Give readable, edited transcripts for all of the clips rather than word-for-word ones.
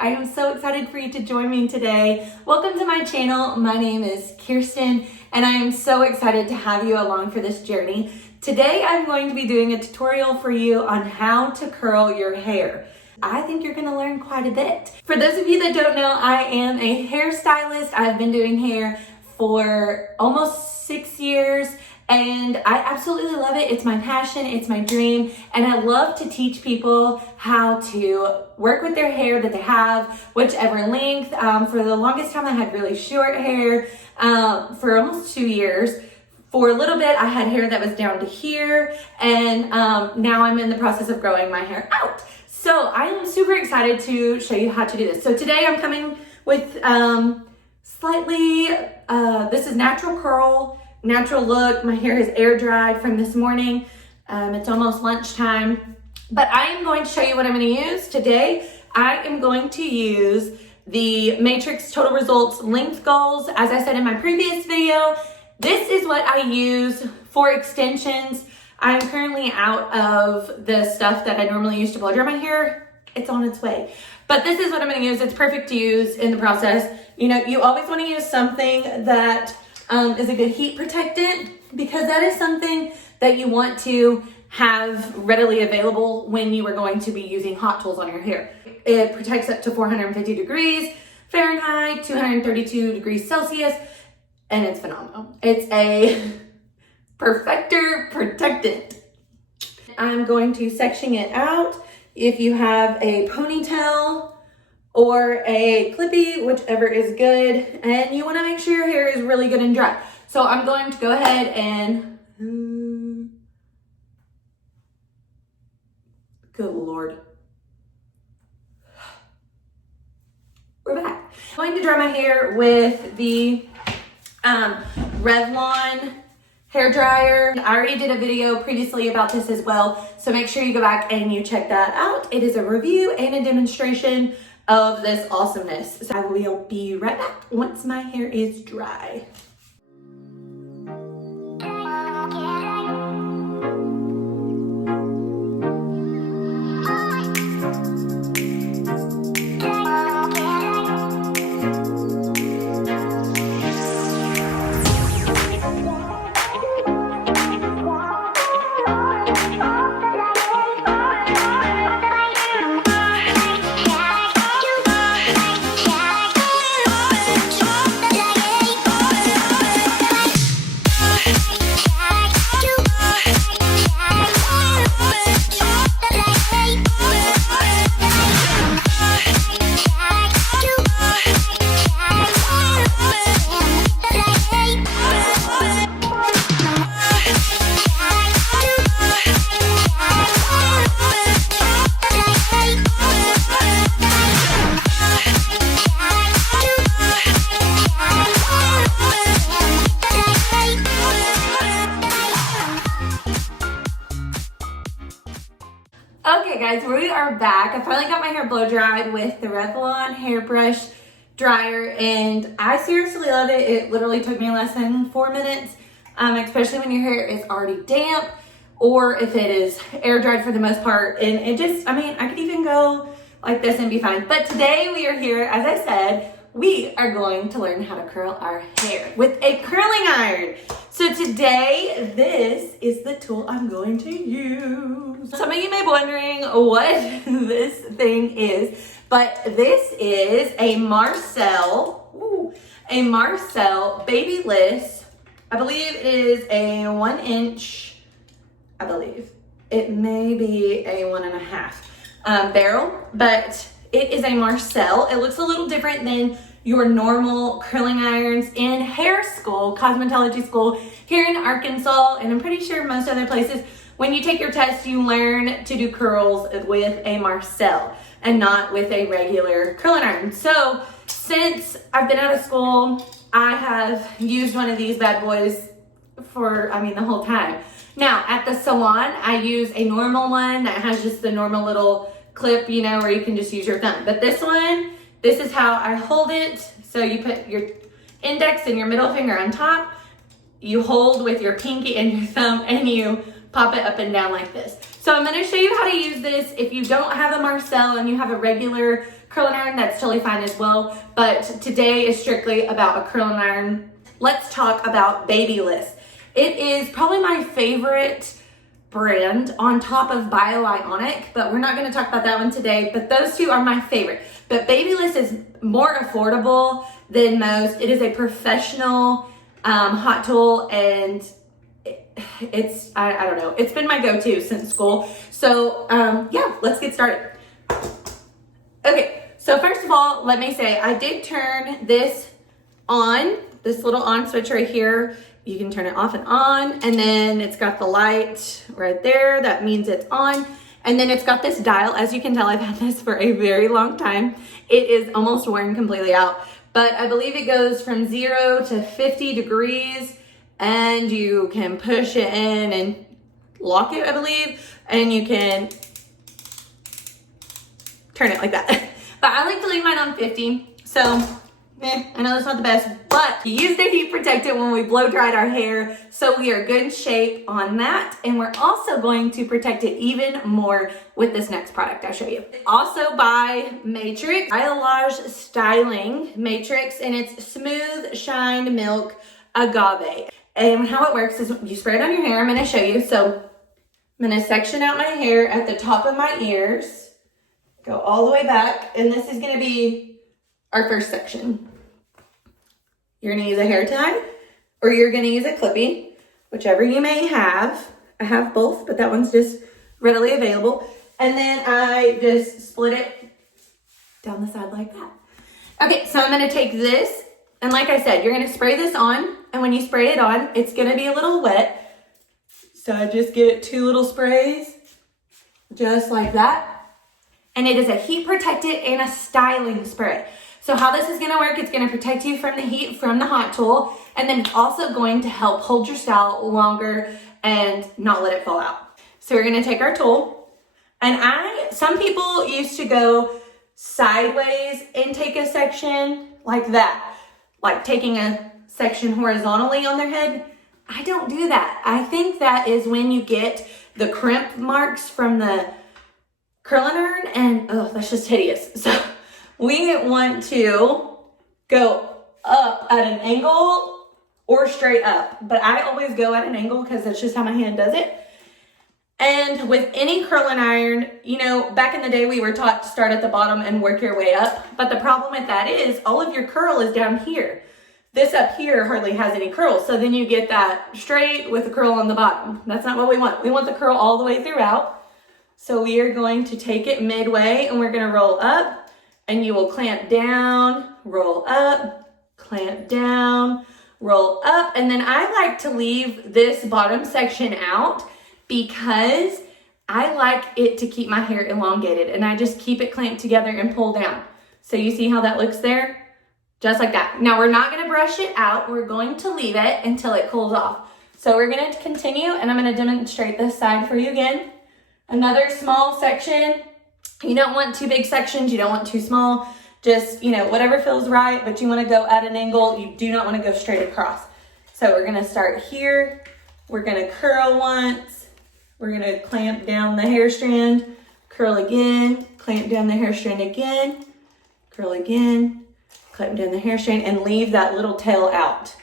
I am so excited for you to join me today. Welcome to my channel. My name is Kerstein and I am so excited to have you along for this journey. Today I'm going to be doing a tutorial for you on how to curl your hair. I think you're gonna learn quite a bit. For those of you that don't know, I am a hairstylist. I've been doing hair for almost 6 years and I absolutely love it. It's my passion, it's my dream, and I love to teach people how to work with their hair that they have, whichever length. For the longest time I had really short hair for almost 2 years. For a little bit I had hair that was down to here, and now I'm in the process of growing my hair out. So I am super excited to show you how to do this. So today I'm coming with this is natural curl, natural look. My hair is air dried from this morning. It's almost lunchtime, but I am going to show you what I'm going to use today. I am going to use the Matrix Total Results Length Goals. As I said in my previous video, this is what I use for extensions. I'm currently out of the stuff that I normally use to blow dry my hair. It's on its way. But this is what I'm going to use. It's perfect to use in the process. You know, you always want to use something that is a good heat protectant, because that is something that you want to have readily available when you are going to be using hot tools on your hair. It protects up to 450 degrees Fahrenheit, 232 degrees Celsius, and it's phenomenal. It's a perfector protectant. I'm going to section it out. If you have a ponytail or a clippy, whichever is good, and you want to make sure your hair is really good and dry. So I'm going to go ahead and good Lord. We're back. I'm going to dry my hair with the Revlon hair dryer. I already did a video previously about this as well, so make sure you go back and you check that out. It is a review and a demonstration of this awesomeness. So I will be right back once my hair is dry. Okay guys, we are back. I finally got my hair blow dried with the Revlon hairbrush dryer, and I seriously love it. It literally took me less than 4 minutes, especially when your hair is already damp or if it is air dried for the most part. And it just, I could even go like this and be fine. But today we are here, as I said, we are going to learn how to curl our hair with a curling iron. So today, this is the tool I'm going to use. Some of you may be wondering what this thing is, but this is a Marcel Babyliss. I believe it is a 1 inch, I believe. It may be a 1.5 barrel, but it is a Marcel. It looks a little different than your normal curling irons in hair school, cosmetology school here in Arkansas, and I'm pretty sure most other places. When you take your test, you learn to do curls with a Marcel and not with a regular curling iron. So since I've been out of school, I have used one of these bad boys for, the whole time. Now at the salon, I use a normal one that has just the normal little clip, where you can just use your thumb. But this one, this is how I hold it. So you put your index and your middle finger on top, you hold with your pinky and your thumb, and you pop it up and down like this. So I'm gonna show you how to use this. If you don't have a Marcel and you have a regular curling iron, that's totally fine as well. But today is strictly about a curling iron. Let's talk about Babyliss. It is probably my favorite brand on top of Bio-Ionic, but we're not going to talk about that one today. But those two are my favorite. But Babyliss is more affordable than most. It is a professional hot tool, and it's, I don't know, it's been my go-to since school. So yeah, let's get started. Okay, so first of all, let me say I did turn this on, this little on switch right here. You can turn it off and on, and then it's got the light right there. That means it's on. And then it's got this dial. As you can tell, I've had this for a very long time. It is almost worn completely out, but I believe it goes from 0 to 50 degrees, and you can push it in and lock it, I believe, and you can turn it like that. But I like to leave mine on 50, so I know that's not the best, but we used a heat protectant when we blow dried our hair, so we are good shape on that. And we're also going to protect it even more with this next product I'll show you. Also by Matrix, Eyelash Styling Matrix, and it's Smooth Shine Milk Agave. And how it works is you spray it on your hair. I'm going to show you. So I'm going to section out my hair at the top of my ears, go all the way back, and this is going to be our first section. You're going to use a hair tie, or you're going to use a clippy, whichever you may have. I have both, but that one's just readily available. And then I just split it down the side like that. Okay, so I'm going to take this, and like I said, you're going to spray this on, and when you spray it on, it's going to be a little wet. So I just give it 2 little sprays, just like that. And it is a heat protectant and a styling spray. So how this is going to work, it's going to protect you from the heat from the hot tool, and then it's also going to help hold your style longer and not let it fall out. So we're going to take our tool, and some people used to go sideways and take a section like that, like taking a section horizontally on their head. I don't do that. I think that is when you get the crimp marks from the curling iron, and oh, that's just hideous. So we want to go up at an angle or straight up, but I always go at an angle because that's just how my hand does it. And with any curling iron, you know, back in the day we were taught to start at the bottom and work your way up, but the problem with that is all of your curl is down here. This up here hardly has any curls, so then you get that straight with the curl on the bottom. That's not what we want. We want the curl all the way throughout. So we are going to take it midway, and we're going to roll up. And you will clamp down, roll up, clamp down, roll up. And then I like to leave this bottom section out because I like it to keep my hair elongated, and I just keep it clamped together and pull down. So you see how that looks there? Just like that. Now we're not going to brush it out. We're going to leave it until it cools off. So we're going to continue, and I'm going to demonstrate this side for you again. Another small section. You don't want 2 big sections. You don't want 2 small. Just, you know, whatever feels right, but you want to go at an angle. You do not want to go straight across. So we're going to start here. We're going to curl once. We're going to clamp down the hair strand, curl again, clamp down the hair strand again, curl again, clamp down the hair strand, and leave that little tail out.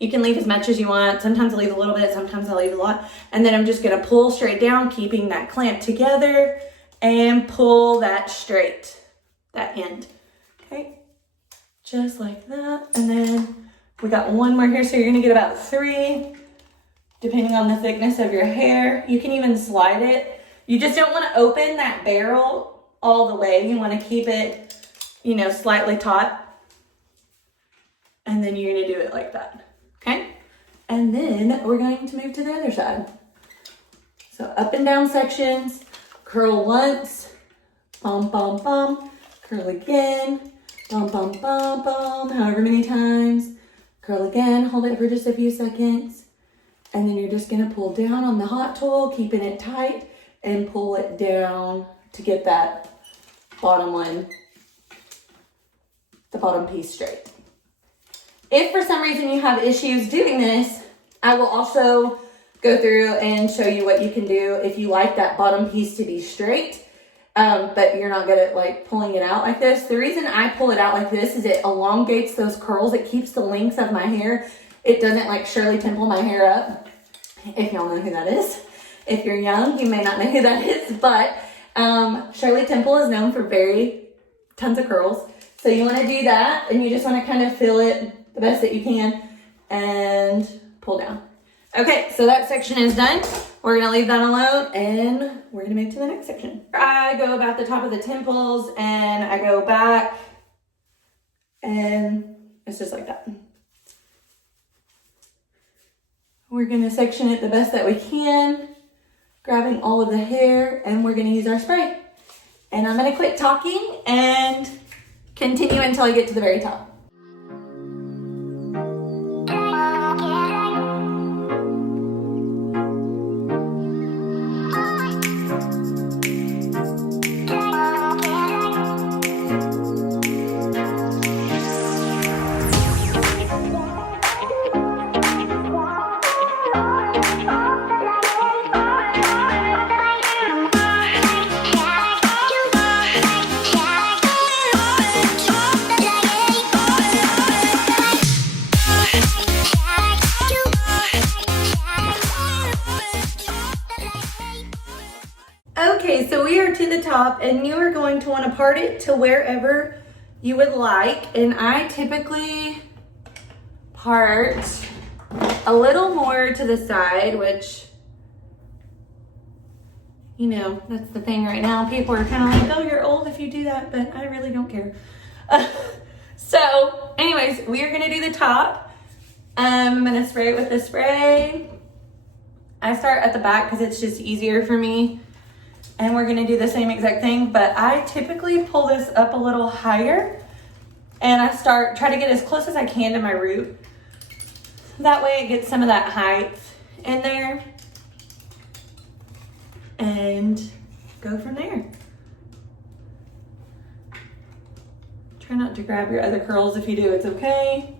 You can leave as much as you want. Sometimes I leave a little bit, sometimes I leave a lot. And then I'm just going to pull straight down, keeping that clamp together, and pull that straight, that end. Okay, just like that. And then we got 1 more here, so you're gonna get about 3, depending on the thickness of your hair. You can even slide it. You just don't wanna open that barrel all the way. You wanna keep it, you know, slightly taut. And then you're gonna do it like that, okay? And then we're going to move to the other side. So up and down sections. Curl once, bum, bum, bum, curl again, bum, bum, bum, bum, however many times, curl again, hold it for just a few seconds, and then you're just gonna pull down on the hot tool, keeping it tight, and pull it down to get that bottom one, the bottom piece straight. If for some reason you have issues doing this, I will also go through and show you what you can do if you like that bottom piece to be straight. but you're not good at like pulling it out like this. The reason I pull it out like this is it elongates those curls. It keeps the length of my hair. It doesn't like Shirley Temple my hair up, if y'all know who that is. If you're young, you may not know who that is, but Shirley Temple is known for tons of curls. So you want to do that, and you just want to kind of fill it the best that you can and pull down. Okay, so that section is done. We're gonna leave that alone, and we're gonna move to the next section. I go about the top of the temples, and I go back, and it's just like that. We're gonna section it the best that we can, grabbing all of the hair, and we're gonna use our spray. And I'm gonna quit talking and continue until I get to the very top. Okay, so we are to the top, and you are going to want to part it to wherever you would like. And I typically part a little more to the side, which, you know, that's the thing right now. People are kind of like, oh, you're old if you do that, but I really don't care. So anyways, we are going to do the top. I'm going to spray it with the spray. I start at the back because it's just easier for me. And we're gonna do the same exact thing, but I typically pull this up a little higher, and I try to get as close as I can to my root. That way it gets some of that height in there, and go from there. Try not to grab your other curls. If you do, it's okay.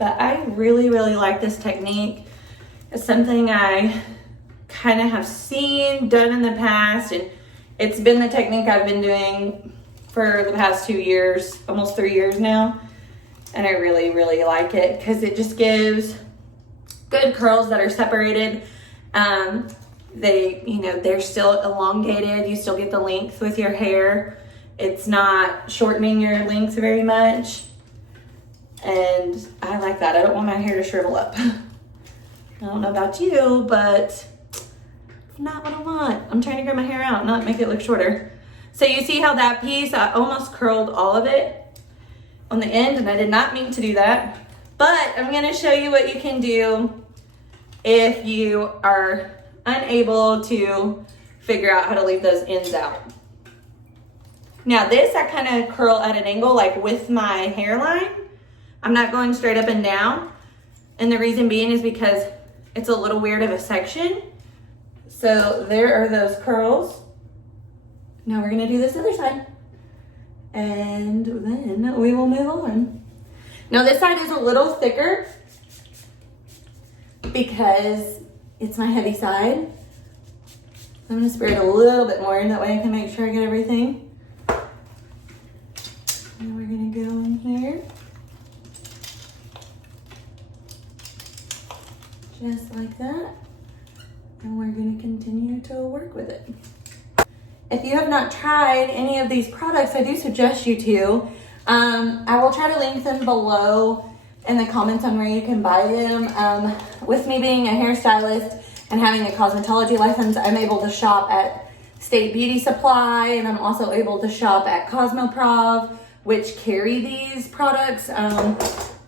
But I really, really like this technique. It's something I kind of have done in the past, and it's been the technique I've been doing for the past 2 years, almost 3 years now. And I really, really like it because it just gives good curls that are separated. They're still elongated. You still get the length with your hair. It's not shortening your length very much. And I like that. I don't want my hair to shrivel up. I don't know about you, but it's not what I want. I'm trying to grow my hair out, not make it look shorter. So you see how that piece, I almost curled all of it on the end, and I did not mean to do that. But I'm gonna show you what you can do if you are unable to figure out how to leave those ends out. Now this, I kind of curl at an angle, like with my hairline. I'm not going straight up and down. And the reason being is because it's a little weird of a section. So there are those curls. Now we're gonna do this other side. And then we will move on. Now this side is a little thicker because it's my heavy side. I'm gonna spray it a little bit more, that way I can make sure I get everything. And we're gonna go in here. Just like that, and we're going to continue to work with it. If you have not tried any of these products, I do suggest you to. I will try to link them below in the comments on where you can buy them. With me being a hairstylist and having a cosmetology license, I'm able to shop at State Beauty Supply, and I'm also able to shop at Cosmoprov, which carry these products.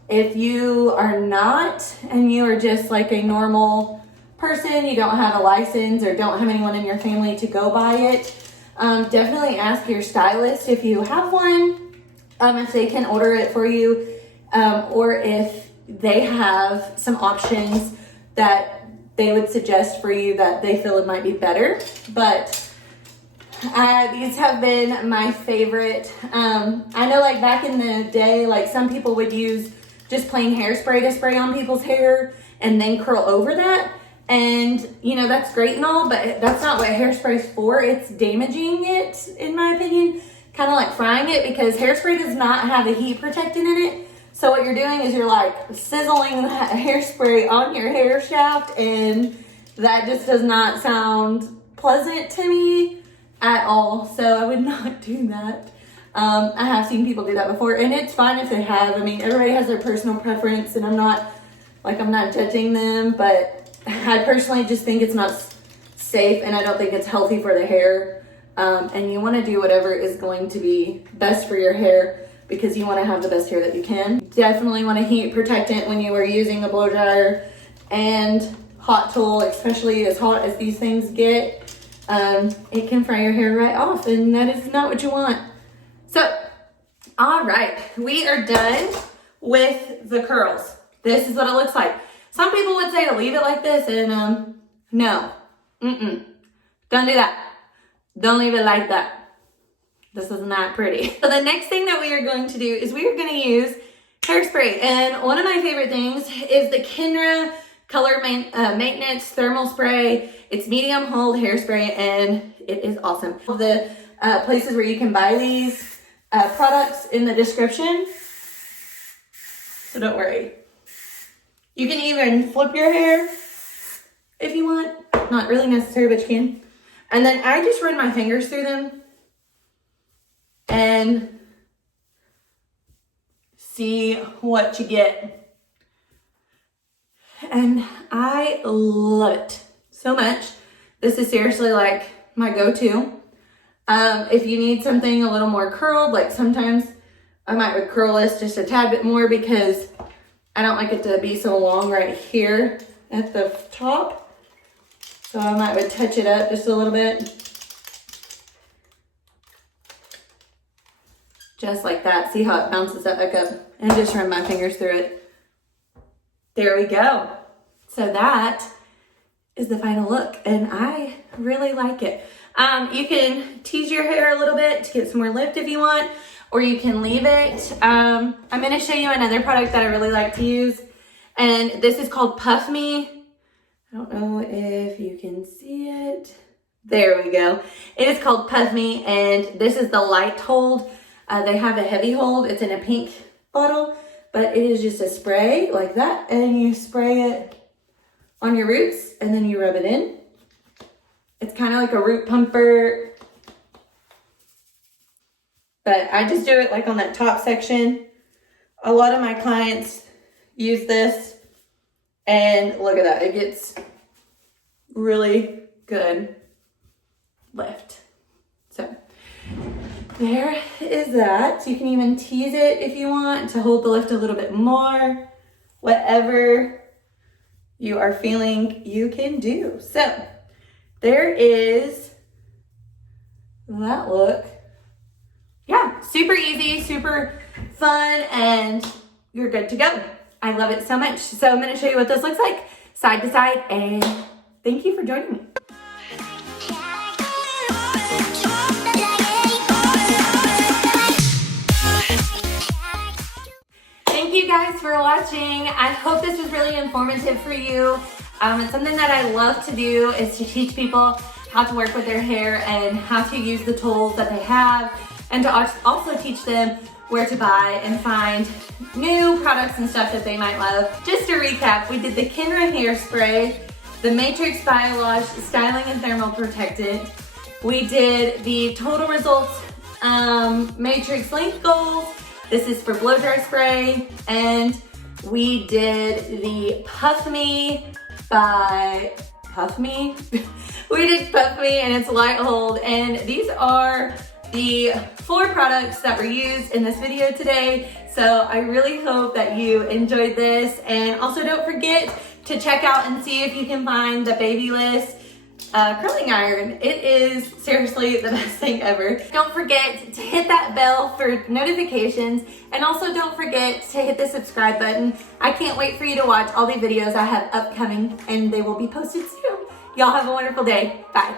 If you are not, and you are just like a normal person, you don't have a license or don't have anyone in your family to go buy it, definitely ask your stylist if you have one, if they can order it for you, or if they have some options that they would suggest for you that they feel it might be better. But these have been my favorite. I know like back in the day, like some people would use just plain hairspray to spray on people's hair and then curl over that. And you know, that's great and all, but that's not what hairspray is for. It's damaging it, in my opinion, kind of like frying it, because hairspray does not have a heat protectant in it. So what you're doing is you're like sizzling that hairspray on your hair shaft, and that just does not sound pleasant to me at all. So I would not do that. I have seen people do that before, and it's fine if they have. I mean, everybody has their personal preference, and I'm not judging them, but I personally just think it's not safe, and I don't think it's healthy for the hair. And you want to do whatever is going to be best for your hair, because you want to have the best hair that you can. Definitely want a heat protectant when you are using a blow dryer and hot tool, especially as hot as these things get. It can fry your hair right off, and that is not what you want. So, all right, we are done with the curls. This is what it looks like. Some people would say to leave it like this, and no, don't do that. Don't leave it like that. This is not pretty. So the next thing that we are going to do is we are going to use hairspray. And one of my favorite things is the Kenra Color Maintenance Thermal Spray. It's medium hold hairspray, and it is awesome. The places where you can buy these products in the description. So don't worry. You can even flip your hair if you want. Not really necessary, but you can. And then I just run my fingers through them and see what you get. And I love it so much. This is seriously like my go-to. If you need something a little more curled, like sometimes I might curl this just a tad bit more because I don't like it to be so long right here at the top. So I might touch it up just a little bit. Just like that. See how it bounces up back up, and just run my fingers through it. There we go. So that is the final look, and I really like it. You can tease your hair a little bit to get some more lift if you want, or you can leave it. I'm going to show you another product that I really like to use, and this is called Puff Me. I don't know if you can see it. There we go. It is called Puff Me, and this is the light hold. They have a heavy hold. It's in a pink bottle, but it is just a spray like that, and you spray it on your roots, and then you rub it in. It's kind of like a root pumper, but I just do it like on that top section. A lot of my clients use this, and look at that. It gets really good lift. So there is that. So you can even tease it if you want to hold the lift a little bit more. Whatever you are feeling, you can do. So there is that look. Yeah, super easy, super fun, and you're good to go. I love it so much. So I'm going to show you what this looks like side to side, and thank you for joining me. Thank you guys for watching. I hope this was really informative for you. It's something that I love to do, is to teach people how to work with their hair and how to use the tools that they have, and to also teach them where to buy and find new products and stuff that they might love. Just to recap, we did the Kenra hairspray, the Matrix Biolage Styling and Thermal Protectant. We did the Total Results Matrix Length Goals. This is for blow dry spray. And we did the Puff Me by Puff Me. We did Puff Me, and it's light hold. And these are the 4 products that were used in this video today. So I really hope that you enjoyed this. And also don't forget to check out and see if you can find the Babyliss curling iron. It is seriously the best thing ever. Don't forget to hit that bell for notifications, and also don't forget to hit the subscribe button. I can't wait for you to watch all the videos I have upcoming, and they will be posted soon. Y'all have a wonderful day. Bye.